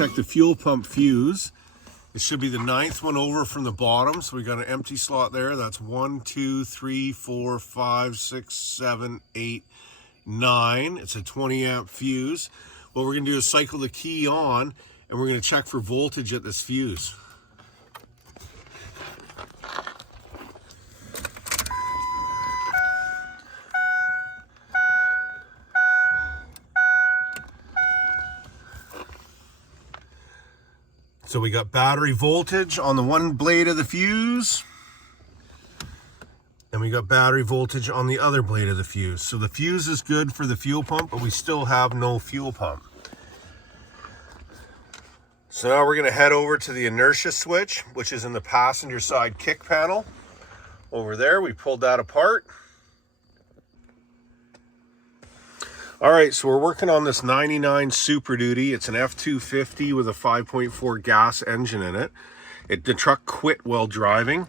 check the fuel pump fuse. It should be the 9th one over from the bottom. So we got an empty slot there. That's 1, 2, 3, 4, 5, 6, 7, 8, 9. It's a 20 amp fuse. What we're gonna do is cycle the key on and we're gonna check for voltage at this fuse. So we got battery voltage on the one blade of the fuse, and we got battery voltage on the other blade of the fuse. So the fuse is good for the fuel pump, but we still have no fuel pump. So now we're gonna head over to the inertia switch, which is in the passenger side kick panel. Over there, we pulled that apart. All right, so we're working on this 99 Super Duty. It's an F250 with a 5.4 gas engine in it. The truck quit while driving.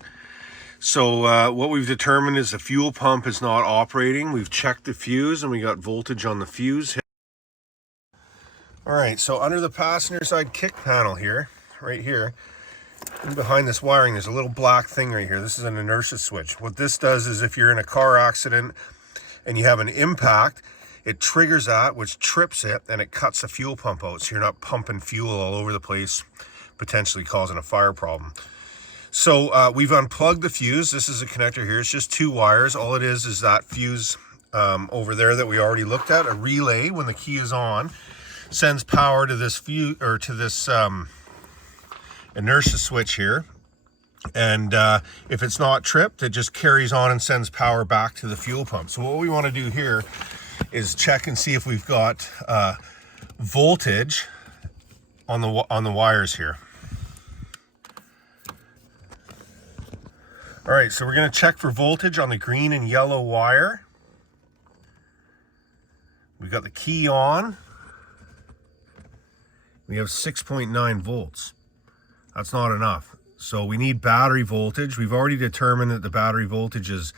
So what we've determined is the fuel pump is not operating. We've checked the fuse and we got voltage on the fuse. All right, so under the passenger side kick panel here, right here, behind this wiring, there's a little black thing right here. This is an inertia switch. What this does is if you're in a car accident and you have an impact, it triggers that, which trips it, and it cuts the fuel pump out, so you're not pumping fuel all over the place, potentially causing a fire problem. So we've unplugged the fuse. This is a connector here. It's just 2 wires. All it is that fuse over there that we already looked at. A relay, when the key is on, sends power to this fuse, or to this inertia switch here. And if it's not tripped, it just carries on and sends power back to the fuel pump. So what we want to do here is check and see if we've got voltage on the wires here. All right, so we're going to check for voltage on the green and yellow wire. We've got the key on. We have 6.9 volts. That's not enough. So we need battery voltage. We've already determined that the battery voltage is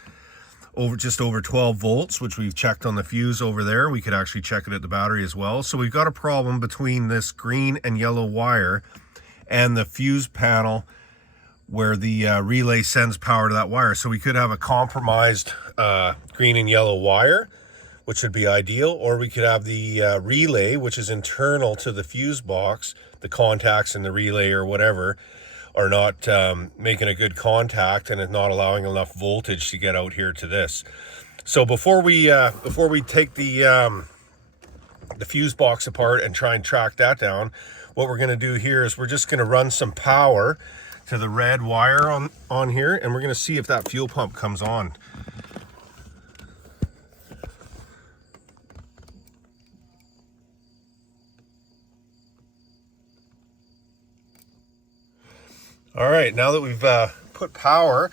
just over 12 volts, which we've checked on the fuse over there. We could actually check it at the battery as well. So we've got a problem between this green and yellow wire and the fuse panel where the relay sends power to that wire. So we could have a compromised green and yellow wire, which would be ideal, or we could have the relay, which is internal to the fuse box, the contacts in the relay or whatever, are not making a good contact and it's not allowing enough voltage to get out here to this. So before we take the fuse box apart and try and track that down, what we're going to do here is we're just going to run some power to the red wire on here, and we're going to see if that fuel pump comes on. All right, now that we've put power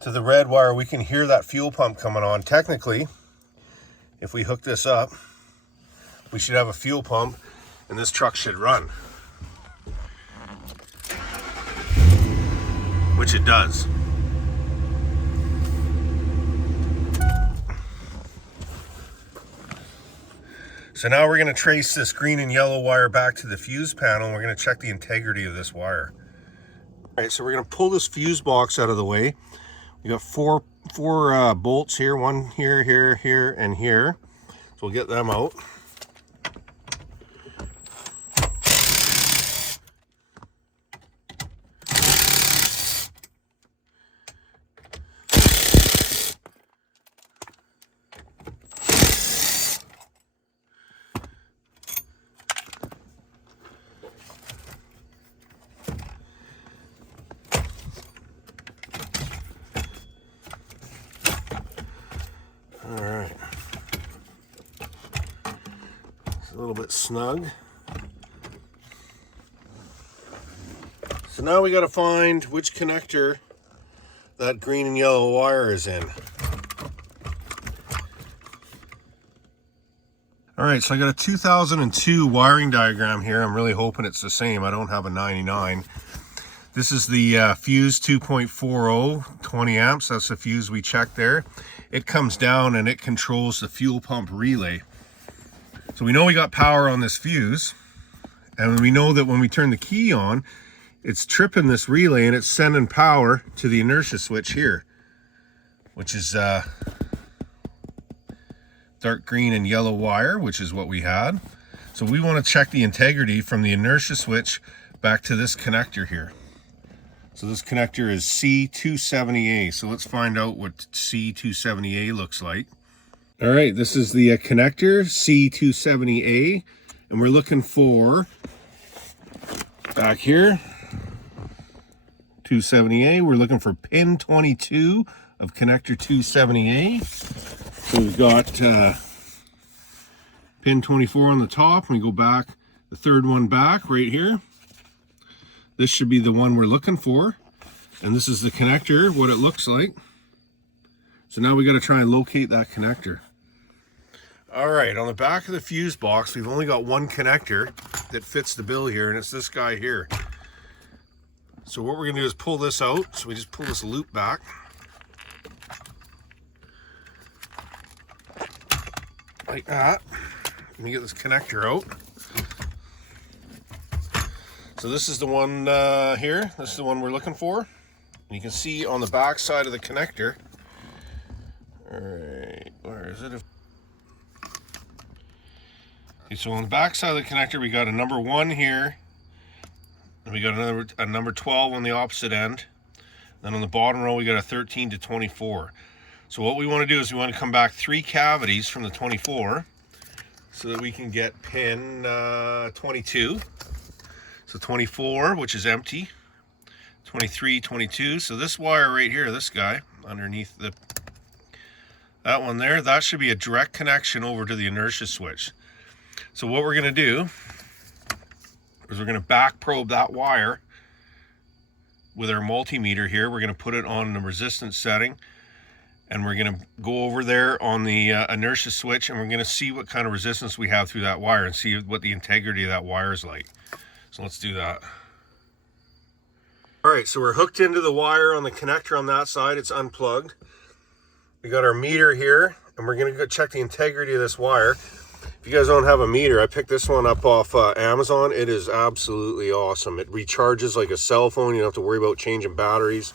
to the red wire, we can hear that fuel pump coming on. Technically, if we hook this up, we should have a fuel pump and this truck should run. Which it does. So now we're going to trace this green and yellow wire back to the fuse panel and we're going to check the integrity of this wire. All right, so we're going to pull this fuse box out of the way. We got four bolts here, one here, here, here, and here. So we'll get them out. All right, it's a little bit snug. So now we got to find which connector that green and yellow wire is in. All right, so I got a 2002 wiring diagram here. I'm really hoping it's the same. I don't have a 99. This is the fuse 2.40, 20 amps. That's the fuse we checked there. It comes down and it controls the fuel pump relay. So we know we got power on this fuse, And we know that when we turn the key on, it's tripping this relay and it's sending power to the inertia switch here, which is dark green and yellow wire, which is what we had. So we want to check the integrity from the inertia switch back to this connector here. So this connector is C270A. So let's find out what C270A looks like. All right, this is the connector C270A, and we're looking for, back here, 270A, we're looking for pin 22 of connector 270A. So we've got pin 24 on the top, and we go back, the third one back right here. This should be the one we're looking for, and this is the connector, what it looks like. So now we got to try and locate that connector. All right, on the back of the fuse box, we've only got one connector that fits the bill here, and it's this guy here. So what we're gonna do is pull this out. So we just pull this loop back. Like that. Let me get this connector out. So this is the one here. This is the one we're looking for. And you can see on the back side of the connector. All right, where is it? Okay, so on the back side of the connector, we got a number 1 here. And we got a number 12 on the opposite end. Then on the bottom row, we got a 13 to 24. So what we want to do is we want to come back 3 cavities from the 24 so that we can get pin 22. So 24, which is empty. 23, 22. So this wire right here, this guy, underneath that one there, that should be a direct connection over to the inertia switch. So what we're going to do is we're going to back probe that wire with our multimeter here. We're going to put it on the resistance setting, and we're going to go over there on the inertia switch, and we're going to see what kind of resistance we have through that wire and see what the integrity of that wire is like. So let's do that. All right, so we're hooked into the wire on the connector on that side. It's unplugged. We got our meter here, and we're going to go check the integrity of this wire. If you guys don't have a meter, I picked this one up off Amazon. It is absolutely awesome. It recharges like a cell phone. You don't have to worry about changing batteries.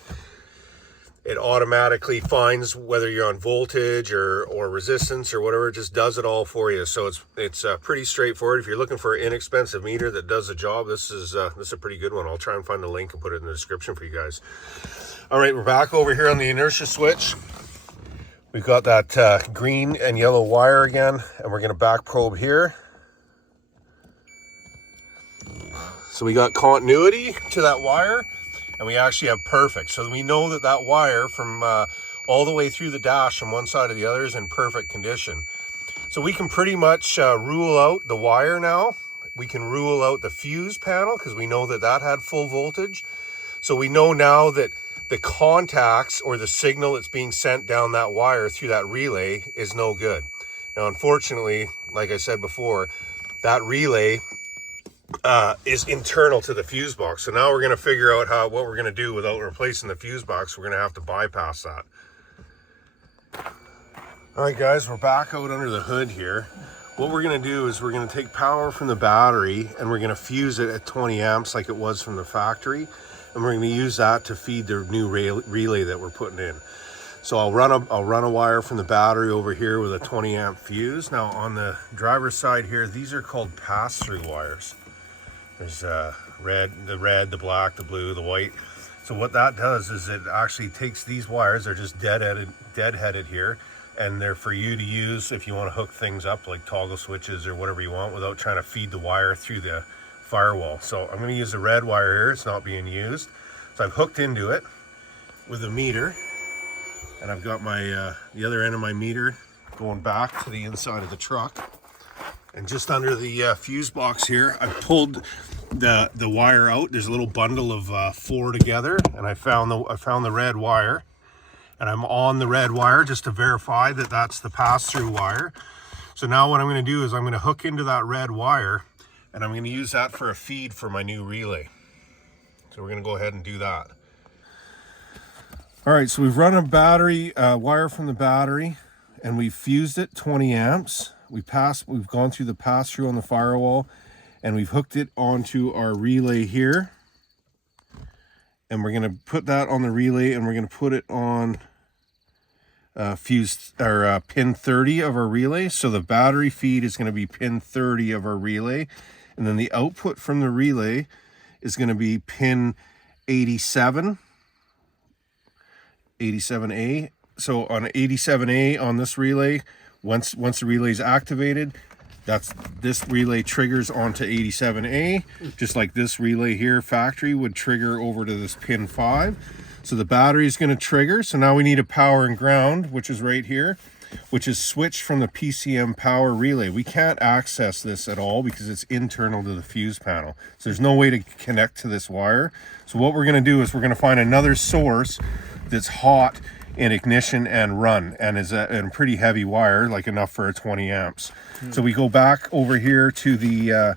It automatically finds whether you're on voltage or resistance or whatever. It just does it all for you. So it's pretty straightforward. If you're looking for an inexpensive meter that does the job, this is a pretty good one. I'll try and find the link and put it in the description for you guys. All right, we're back over here on the inertia switch. We've got that green and yellow wire again, and we're going to back probe here. So we got continuity to that wire, and we actually have perfect. So we know that that wire from all the way through the dash from one side to the other is in perfect condition. So we can pretty much rule out the wire now. We can rule out the fuse panel because we know that that had full voltage. So we know now that the contacts or the signal that's being sent down that wire through that relay is no good. Now, unfortunately, like I said before, that relay is internal to the fuse box. So now we're going to figure out what we're going to do without replacing the fuse box. We're going to have to bypass that. All right, guys, we're back out under the hood here. What we're going to do is we're going to take power from the battery and we're going to fuse it at 20 amps like it was from the factory. And we're going to use that to feed the new relay that we're putting in. So I'll run a wire from the battery over here with a 20 amp fuse. Now on the driver's side here, these are called pass-through wires. There's the red, the black, the blue, the white. So what that does is it actually takes these wires, they're just dead-headed here, and they're for you to use if you want to hook things up like toggle switches or whatever you want without trying to feed the wire through the firewall. So I'm going to use the red wire here. It's not being used. So I've hooked into it with a meter, and I've got my the other end of my meter going back to the inside of the truck. And just under the fuse box here, I pulled the wire out. There's a little bundle of 4 together, and I found the red wire, and I'm on the red wire just to verify that that's the pass-through wire. So now what I'm going to do is I'm going to hook into that red wire, and I'm going to use that for a feed for my new relay. So we're going to go ahead and do that. All right, so we've run a battery wire from the battery, and we've fused it 20 amps. We've gone through the pass-through on the firewall, and we've hooked it onto our relay here. And we're going to put that on the relay, and we're going to put it on pin 30 of our relay. So the battery feed is going to be pin 30 of our relay, and then the output from the relay is going to be pin 87A. So on 87A on this relay, once the relay is activated, this relay triggers onto 87A, just like this relay here factory would trigger over to this pin 5. So the battery is going to trigger. So now we need a power and ground, which is right here, which is switched from the PCM power relay. We can't access this at all because it's internal to the fuse panel. So there's no way to connect to this wire. So what we're going to do is we're going to find another source that's hot in ignition and run, and is a pretty heavy wire, like enough for a 20 amps. So we go back over here to the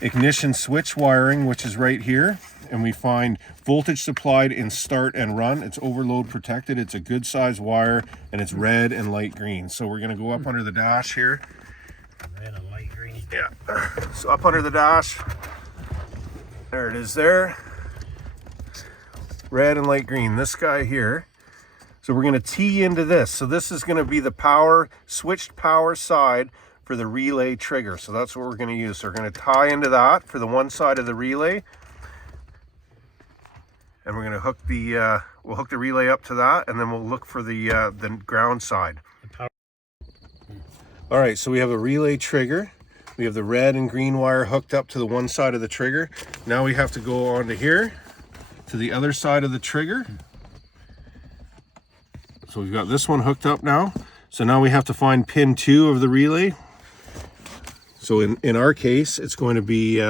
ignition switch wiring, which is right here, and we find voltage supplied in start and run. It's overload protected. It's a good size wire, and it's red and light green. So we're going to go up under the dash here. Red and light green. Yeah. So up under the dash, there it is there. Red and light green, this guy here. So we're going to tee into this. So this is going to be the power, switched power side for the relay trigger. So that's what we're going to use. So we're going to tie into that for the one side of the relay. And we're going to hook we'll hook the relay up to that, and then we'll look for the ground side. All right, so we have a relay trigger. We have the red and green wire hooked up to the one side of the trigger. Now we have to go on to here, to the other side of the trigger. So we've got this one hooked up now. So now we have to find pin 2 of the relay. So in our case, it's going to be,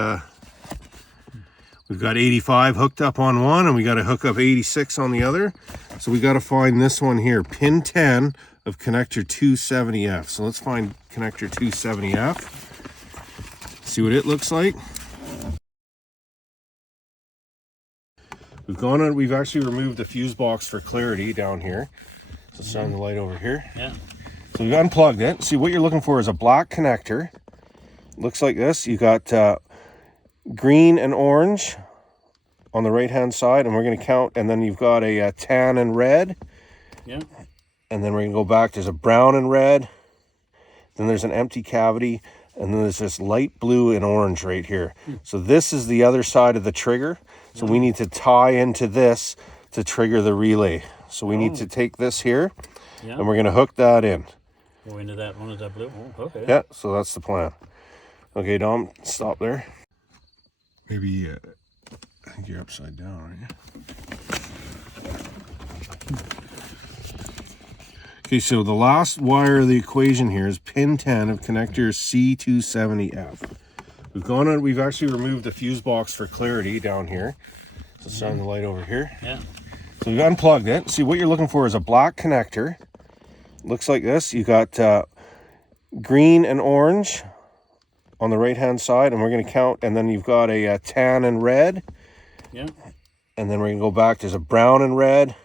we've got 85 hooked up on one, and we got to hook up 86 on the other. So we got to find this one here, pin 10 of connector 270F. So let's find connector 270F. See what it looks like. We've actually removed the fuse box for clarity down here. So let's shine the light over here. Yeah. So we've unplugged it. See, what you're looking for is a black connector. Looks like this. You got green and orange on the right hand side, and we're going to count, and then you've got a tan and red. Yeah. And then we're going to go back. There's a brown and red. Then there's an empty cavity, and then there's this light blue and orange right here. So this is the other side of the trigger. So we need to tie into this to trigger the relay. So we need to take this here, and we're going to hook that in. Go into that one, is that blue? Oh, okay. Yeah, so that's the plan. Okay, Dom, stop there. Maybe, I think you're upside down, aren't you? Okay, so the last wire of the equation here is pin 10 of connector C270F. We've actually removed the fuse box for clarity down here. So let's shine the light over here. Yeah. So we've unplugged it. See, what you're looking for is a black connector. Looks like this. You got green and orange on the right hand side, and we're going to count, and then you've got a tan and red. Yeah. And then we're going to go back. There's a brown and red.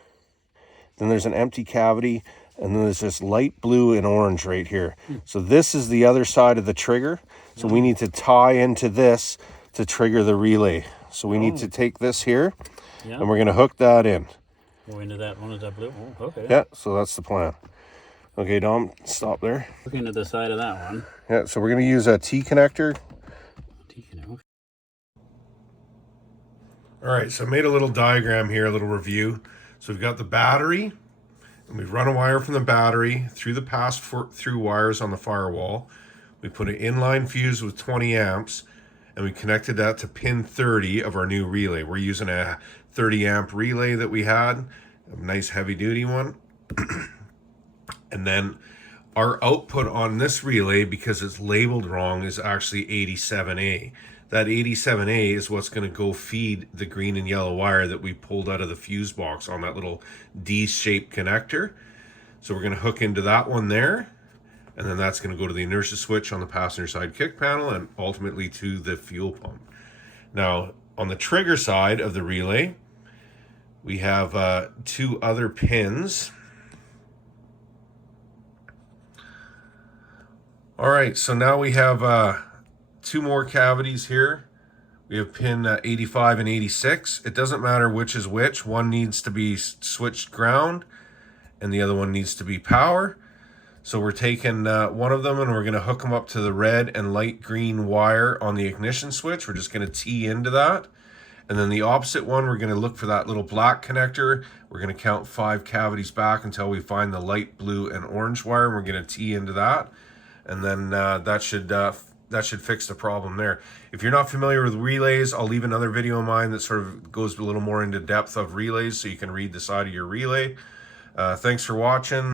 Then there's an empty cavity, and then there's this light blue and orange right here. So this is the other side of the trigger. So we need to tie into this to trigger the relay. So we need to take this here, and we're going to hook that in. Go into that one, is that blue? Oh, okay. Yeah, so that's the plan. Okay, Dom, stop there. Look into the side of that one. Yeah, so we're going to use a T connector. All right, so I made a little diagram here, a little review. So we've got the battery, and we've run a wire from the battery through the pass-through wires on the firewall. We put an inline fuse with 20 amps, and we connected that to pin 30 of our new relay. We're using a 30 amp relay that we had, a nice heavy duty one. And then our output on this relay, because it's labeled wrong, is actually 87A. That 87A is what's going to go feed the green and yellow wire that we pulled out of the fuse box on that little D-shaped connector. So we're going to hook into that one there, and then that's going to go to the inertia switch on the passenger side kick panel, and ultimately to the fuel pump. Now, on the trigger side of the relay, we have 2 other pins. All right, so now we have two more cavities here. We have pin 85 and 86. It doesn't matter which is which. One needs to be switched ground and the other one needs to be power. So we're taking one of them and we're going to hook them up to the red and light green wire on the ignition switch. We're just going to tee into that. And then the opposite one, we're going to look for that little black connector. We're going to count 5 cavities back until we find the light blue and orange wire. And we're going to tee into that. And then that should fix the problem there. If you're not familiar with relays, I'll leave another video of mine that sort of goes a little more into depth of relays so you can read the side of your relay. Thanks for watching.